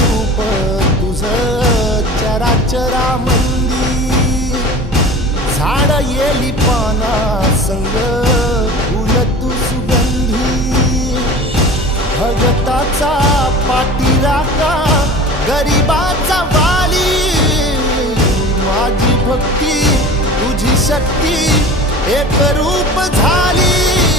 रूप तुझं चराचरामंदी झाड येली पाना संग फुल तू सुगंधी भगताचा पाठीराखा गरिबाचा वाली माझी भक्ती तुझी शक्ती एक रूप झाली।